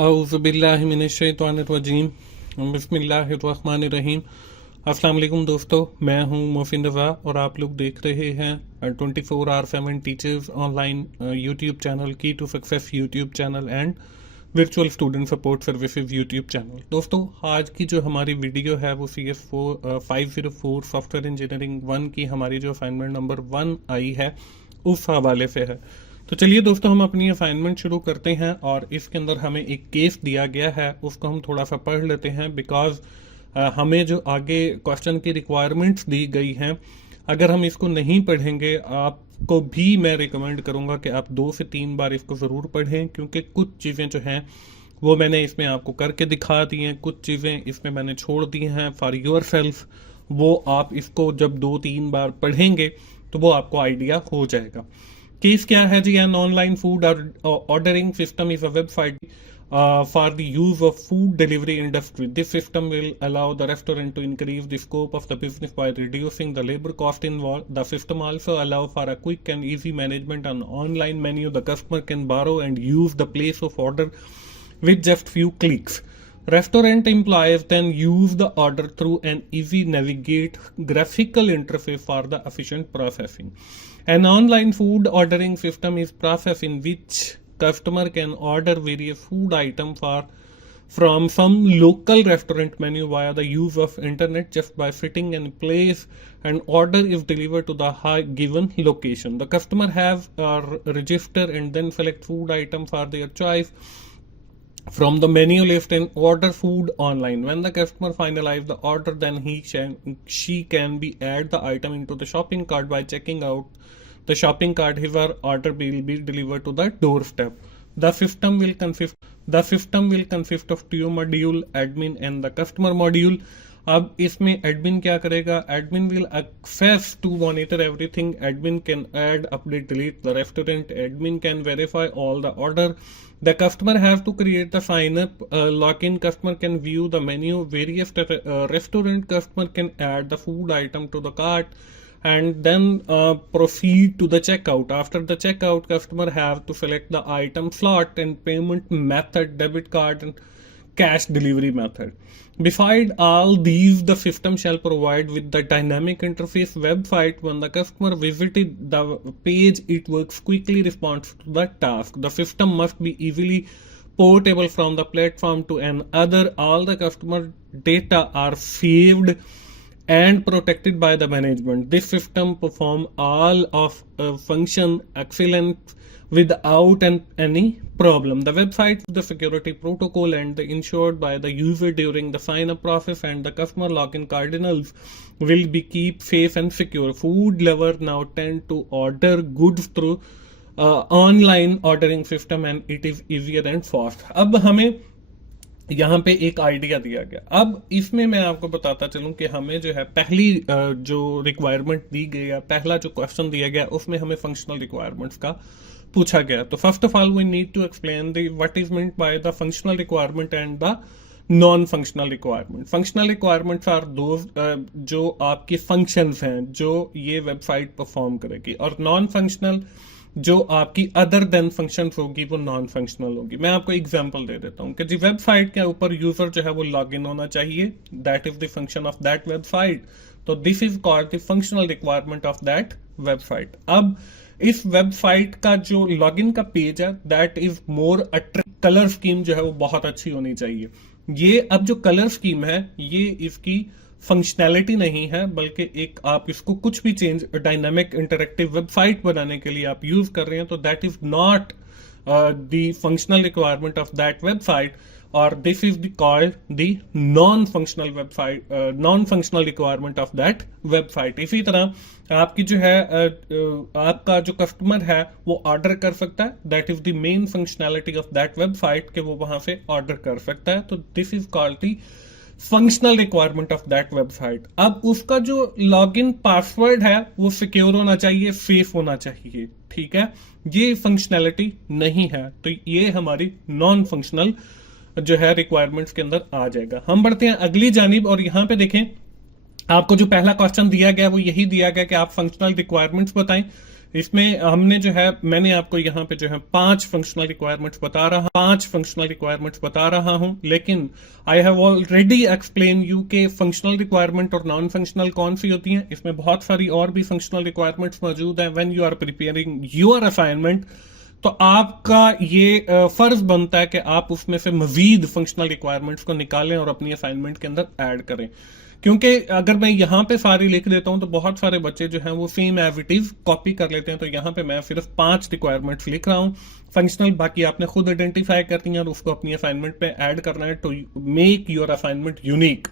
औज़ुबिल्लाहिमिनश्शैतानिर्रजीम बिस्मिल्लाहिर्रहमानिर्रहीम। अस्सलाम वालेकुम दोस्तों, मैं हूं मोहसिन रज़ा और आप लोग देख रहे हैं 24/7 teachers online YouTube channel key to success YouTube channel and virtual student support services YouTube channel. दोस्तों, आज की जो हमारी वीडियो है वो CS504 सॉफ्टवेयर इंजीनियरिंग 1 की हमारी जो असाइनमेंट नंबर 1 आई है उस हवाले से है। तो चलिए दोस्तों, हम अपनी असाइनमेंट शुरू करते हैं और इसके अंदर हमें एक केस दिया गया है, उसको हम थोड़ा सा पढ़ लेते हैं बिकॉज हमें जो आगे क्वेश्चन की रिक्वायरमेंट्स दी गई हैं, अगर हम इसको नहीं पढ़ेंगे आपको भी मैं रिकमेंड करूंगा कि आप 2 से 3 बार इसको ज़रूर पढ़ें, क्योंकि कुछ चीज़ें जो हैं वो मैंने इसमें आपको करके दिखा दी हैं, कुछ चीज़ें इसमें मैंने छोड़ दी हैं फॉर योर सेल्फ। वो आप इसको जब 2-3 बार पढ़ेंगे तो वो आपको आइडिया हो जाएगा। केस क्या है जी? An online food ordering system is a website for the use of food delivery industry. This system will allow the restaurant to increase the scope of the business by reducing the labor cost involved. The system also allow for a quick and easy management on online menu. The customer can borrow and use the place of order with just few clicks. Restaurant employees then use the order through an easy navigate graphical interface for the efficient processing. An online food ordering system is process in which customer can order various food items from some local restaurant menu via the use of internet. Just by sitting in place, an order is delivered to the given location. The customer have register and then select food item for their choice from the menu list and order food online. When the customer finalize the order, then she can be add the item into the shopping cart. By checking out the shopping cart, his order will be delivered to the doorstep. The system will consist of two module, admin and the customer module. अब इसमें admin क्या करेगा? Admin will access to monitor everything. Admin can add, update, delete the restaurant. Admin can verify all the order. The customer has to create the sign up login. Customer can view the menu. Various restaurant customer can add the food item to the cart and then proceed to the checkout. After the checkout, customer have to select the item slot and payment method, debit card and cash delivery method. Besides all these, the system shall provide with the dynamic interface website. When the customer visited the page, it works quickly, responds to the task. The system must be easily portable from the platform to another. All the customer data are saved and protected by the management. This system perform all of function excellent without any problem. The website, the security protocol and the ensured by the user during the sign up process and the customer login cardinals will be keep safe and secure. Food lovers now tend to order goods through online ordering system and it is easier and fast. अब हमें यहाँ पे एक idea दिया गया। अब इसमें मैं आपको बताता चलूं कि हमें जो है पहली जो रिक्वायरमेंट दी गई है, पहला जो क्वेश्चन दिया गया उसमें हमें फंक्शनल रिक्वायरमेंट्स का पूछा गया। तो first of all we need to explain the what is meant by the functional requirement and the non functional requirement. Functional requirements are those जो आपके फंक्शंस हैं जो ये वेबसाइट परफॉर्म करेगी, और नॉन फंक्शनल जो आपकी अदर देन फंक्शन होगी वो नॉन फंक्शनल होगी। मैं आपको एग्जांपल दे देता हूँ कि जी वेबसाइट के ऊपर यूजर जो है वो लॉग इन होना चाहिए, that is the function of that website. तो this is called the functional requirement of that website. अब इस वेबसाइट का जो लॉगिन का पेज है that is more attractive, colour scheme जो है वो बहुत अच्छी होनी चाहिए। ये अब जो कलर स्कीम है ये इसकी फंक्शनैलिटी नहीं है, बल्कि एक आप इसको कुछ भी चेंज डायनामिक इंटरेक्टिव वेबसाइट बनाने के लिए आप यूज कर रहे हैं, तो that is not the functional requirement of that website, और this is the called the non functional website, non functional requirement of that website. इसी तरह आपकी जो है आपका जो कस्टमर है वो ऑर्डर कर सकता है, that is the main functionality of that website कि वो वहां से ऑर्डर कर सकता है, तो this is called the functional requirement of that website. अब उसका जो लॉगिन पासवर्ड है वो सिक्योर होना चाहिए, सेफ होना चाहिए, ठीक है। ये फंक्शनैलिटी नहीं है, तो ये हमारी नॉन फंक्शनल जो है रिक्वायरमेंट्स के अंदर आ जाएगा। हम बढ़ते हैं अगली जानिब, और यहां पे देखें आपको जो पहला क्वेश्चन दिया गया वो यही दिया गया कि आप फंक्शनल रिक्वायरमेंट्स बताएं। इसमें हमने जो है, मैंने आपको यहाँ पे जो है 5 फंक्शनल रिक्वायरमेंट्स बता रहा हूं, लेकिन I have already explain you के फंक्शनल रिक्वायरमेंट और नॉन फंक्शनल कौन सी होती हैं। इसमें बहुत सारी और भी फंक्शनल रिक्वायरमेंट्स मौजूद हैं। When you are preparing your assignment, तो आपका ये फर्ज बनता है कि आप उसमें से मजीद फंक्शनल रिक्वायरमेंट्स को निकालें और अपनी असाइनमेंट के अंदर ऐड करें, क्योंकि अगर मैं यहाँ पे सारी लिख देता हूं तो बहुत सारे बच्चे जो हैं वो same as it is copy कर लेते हैं। तो यहाँ पे मैं सिर्फ 5 रिक्वायरमेंट्स लिख रहा हूँ फंक्शनल, बाकी आपने खुद आइडेंटिफाई करनी है और उसको अपनी असाइनमेंट पे ऐड करना है to make your assignment unique.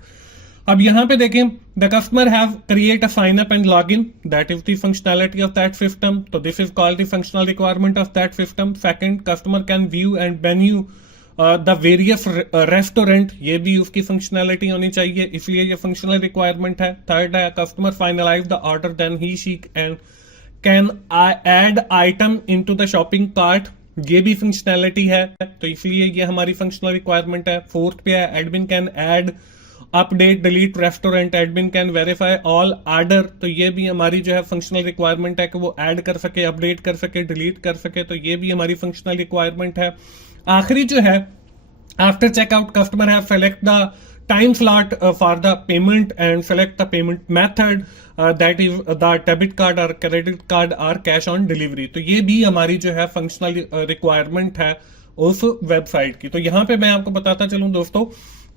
अब यहाँ पे देखें, the customer have create a sign up and log in, that is the functionality of that system. तो this is called the functional requirement of that system. Second, customer can view and menu the various restaurant, ये भी उसकी functionality होनी चाहिए, इसलिए ये functional requirement है। Third है, customer finalise the order then he she and can add item into the shopping cart, ये भी फंक्शनैलिटी है, तो इसलिए ये हमारी फंक्शनल रिक्वायरमेंट है। फोर्थ पे है, admin can add update delete restaurant, admin can verify all order, तो ये भी हमारी जो है फंक्शनल रिक्वायरमेंट है कि वो ऐड कर सके, अपडेट कर सके, डिलीट कर सके, तो ये भी हमारी फंक्शनल रिक्वायरमेंट है। आखिरी जो है, after checkout customer have select the time slot for the payment and select the payment method, that is the debit card और क्रेडिट कार्ड और कैश ऑन डिलीवरी, तो ये भी हमारी जो है फंक्शनल रिक्वायरमेंट है उस वेबसाइट की। तो यहाँ पे मैं आपको बताता चलूं दोस्तों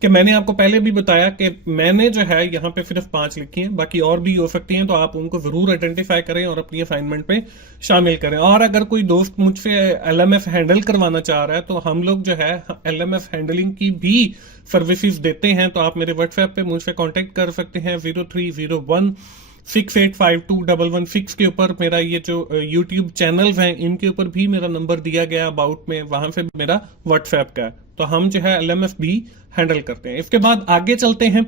कि मैंने आपको पहले भी बताया कि मैंने जो है यहाँ पे सिर्फ 5 लिखी हैं, बाकी और भी हो सकती हैं, तो आप उनको जरूर आइडेंटिफाई करें और अपनी असाइनमेंट पे शामिल करें। और अगर कोई दोस्त मुझसे एलएमएस हैंडल करवाना चाह रहा है तो हम लोग जो है एलएमएस हैंडलिंग की भी सर्विसेज देते हैं, तो आप मेरे व्हाट्सएप पे मुझसे कॉन्टेक्ट कर सकते हैं 0301685211 के ऊपर। मेरा ये जो यूट्यूब चैनल्स हैं इनके ऊपर भी मेरा नंबर दिया गया अबाउट में, वहां से मेरा व्हाट्सएप का है, तो हम जो है एलएमएस भी हैंडल करते हैं। इसके बाद आगे चलते हैं।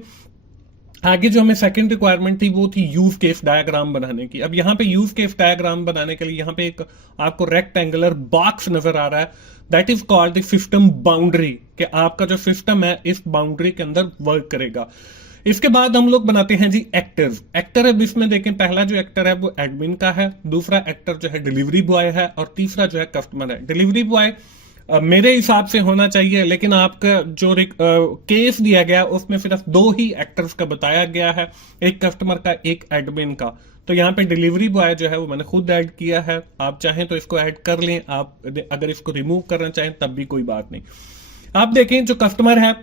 आगे जो हमें सेकंड रिक्वायरमेंट थी वो थी यूज केस डायग्राम बनाने की। अब यहाँ पे यूज केस डायग्राम बनाने के लिए यहाँ पे एक आपको रेक्टेंगुलर बॉक्स नजर आ रहा है, that is called the system boundary, कि आपका जो सिस्टम है इस बाउंड्री के अंदर वर्क करेगा। इसके बाद हम लोग बनाते हैं जी एक्टर्स। एक्टर अब इसमें देखें, पहला जो एक्टर है वो एडमिन का है, दूसरा एक्टर जो है डिलीवरी बॉय है और तीसरा जो है कस्टमर है। डिलीवरी बॉय मेरे हिसाब से होना चाहिए, लेकिन आपका जो केस दिया गया उसमें सिर्फ 2 ही एक्टर्स का बताया गया है, एक कस्टमर का एक एडमिन का। तो यहाँ पे डिलीवरी बॉय जो है वो मैंने खुद ऐड किया है, आप चाहें तो इसको ऐड कर लें, आप अगर इसको रिमूव करना चाहें तब भी कोई बात नहीं। आप देखें जो कस्टमर है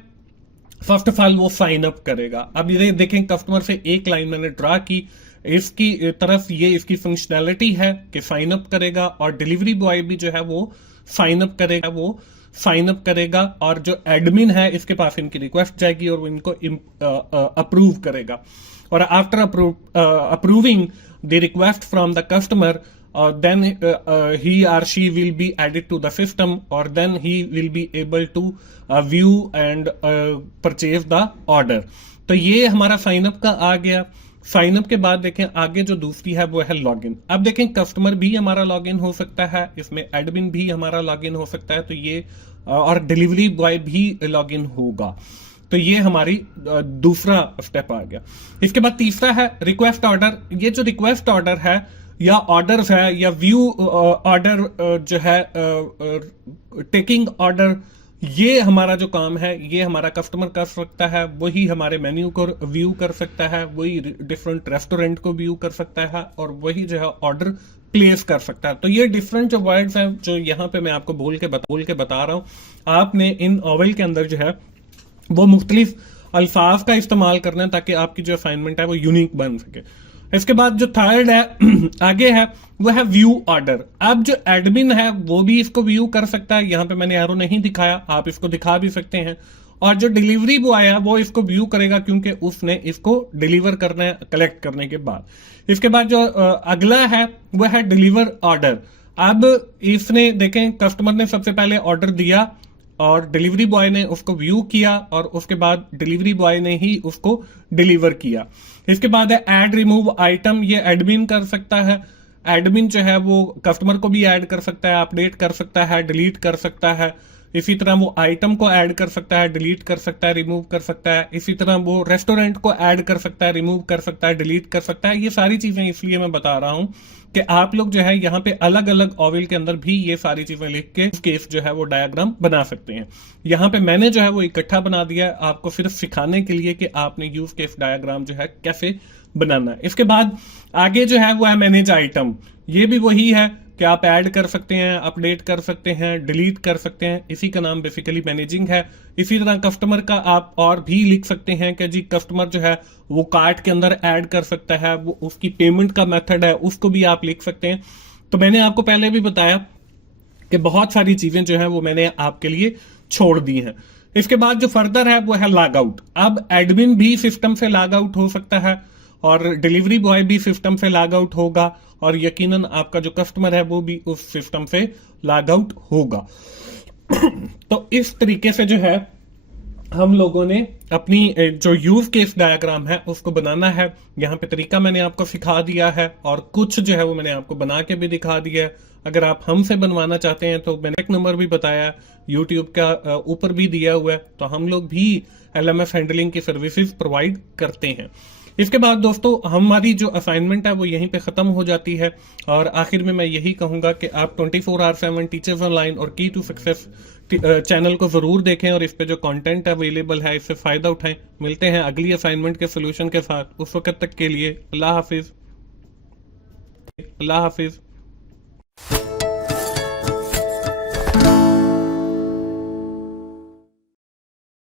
फर्स्ट ऑफ ऑल वो साइन अप करेगा। अब ये देखें, कस्टमर से एक लाइन मैंने ड्रा की, इसकी तरफ ये इसकी फंक्शनैलिटी है कि साइन अप करेगा, और डिलीवरी बॉय भी जो है वो साइन अप करेगा और जो एडमिन है इसके पास इनकी रिक्वेस्ट जाएगी और वो इनको अप्रूव करेगा। और after approving the request from the customer, then he or she will be added to the system, or then he will be able to view and purchase the order। तो ये हमारा sign up का आ गया। Sign up के बाद देखें आगे जो दूसरी है वो है लॉगिन। अब देखें कस्टमर भी हमारा लॉगिन हो सकता है, इसमें एडमिन भी हमारा लॉगिन हो सकता है, तो ये और डिलीवरी बॉय भी लॉगिन होगा, तो ये हमारी दूसरा स्टेप आ गया। इसके बाद तीसरा है रिक्वेस्ट ऑर्डर। ये जो रिक्वेस्ट ऑर्डर है या ऑर्डर्स है या व्यू ऑर्डर जो है टेकिंग ऑर्डर, ये हमारा जो काम है ये हमारा कस्टमर कर सकता है, वही हमारे मेन्यू को व्यू कर सकता है, वही डिफरेंट रेस्टोरेंट को व्यू कर सकता है, और वही जो है ऑर्डर प्लेस कर सकता है। तो ये डिफरेंट जो वर्ड्स हैं जो यहाँ पे मैं आपको बोल के बता रहा हूँ, आपने इन ओवल के अंदर जो है वो मुख्तलिफ अल्फाज का इस्तेमाल करना है ताकि आपकी जो असाइनमेंट है वो यूनिक बन सके। इसके बाद जो थर्ड है आगे है वो है व्यू ऑर्डर। अब जो एडमिन है वो भी इसको व्यू कर सकता है, यहाँ पे मैंने एरो नहीं दिखाया, आप इसको दिखा भी सकते हैं, और जो डिलीवरी बॉय है वो इसको व्यू करेगा क्योंकि उसने इसको डिलीवर करना है कलेक्ट करने के बाद। इसके बाद जो अगला है वो है डिलीवर ऑर्डर। अब इसने देखें कस्टमर ने सबसे पहले ऑर्डर दिया और डिलीवरी बॉय ने उसको व्यू किया और उसके बाद डिलीवरी बॉय ने ही उसको डिलीवर किया। इसके बाद है ऐड रिमूव आइटम, ये एडमिन कर सकता है। एडमिन जो है वो कस्टमर को भी ऐड कर सकता है, अपडेट कर सकता है, डिलीट कर सकता है। इसी तरह वो आइटम को ऐड कर सकता है, डिलीट कर सकता है, रिमूव कर सकता है। इसी तरह वो रेस्टोरेंट को ऐड कर सकता है, रिमूव कर सकता है, डिलीट कर सकता है। ये सारी चीजें इसलिए मैं बता रहा हूं कि आप लोग जो है यहाँ पे अलग अलग ऑविल के अंदर भी ये सारी चीजें लिख के केस जो है वो डायग्राम बना सकते हैं। यहाँ पे मैंने जो है वो इकट्ठा बना दिया है आपको सिर्फ सिखाने के लिए कि आपने यूज केस डायग्राम जो है कैसे बनाना है। इसके बाद आगे जो है वो है मैनेज आइटम। ये भी वही है कि आप ऐड कर सकते हैं, अपडेट कर सकते हैं, डिलीट कर सकते हैं। इसी का नाम बेसिकली मैनेजिंग है। इसी तरह कस्टमर का आप और भी लिख सकते हैं कि जी कस्टमर जो है वो कार्ट के अंदर ऐड कर सकता है, वो उसकी पेमेंट का मेथड है उसको भी आप लिख सकते हैं। तो मैंने आपको पहले भी बताया कि बहुत सारी चीजें जो है वो मैंने आपके लिए छोड़ दी हैं। इसके बाद जो फर्दर है वो है लॉग आउट। अब एडमिन भी सिस्टम से लॉग आउट हो सकता है और डिलीवरी बॉय भी सिस्टम से लॉग आउट होगा और यकीनन आपका जो कस्टमर है वो भी उस सिस्टम से लॉग आउट होगा। तो इस तरीके से जो है हम लोगों ने अपनी जो यूज केस डायग्राम है उसको बनाना है। यहाँ पे तरीका मैंने आपको सिखा दिया है और कुछ जो है वो मैंने आपको बना के भी दिखा दिया है। अगर आप हमसे बनवाना चाहते हैं तो मैंने एक नंबर भी बताया, यूट्यूब का ऊपर भी दिया हुआ है। तो हम लोग भी LMS हैंडलिंग की सर्विसेज प्रोवाइड करते हैं। इसके बाद दोस्तों हमारी जो असाइनमेंट है वो यहीं पे खत्म हो जाती है और आखिर में मैं यही कहूंगा कि आप 24/7 टीचर्स ऑनलाइन और की टू सक्सेस चैनल को जरूर देखें और इस पे जो कंटेंट अवेलेबल है इससे फायदा उठाएं। मिलते हैं अगली असाइनमेंट के सोल्यूशन के साथ। उस वक्त तक के लिए अल्लाह हाफिज।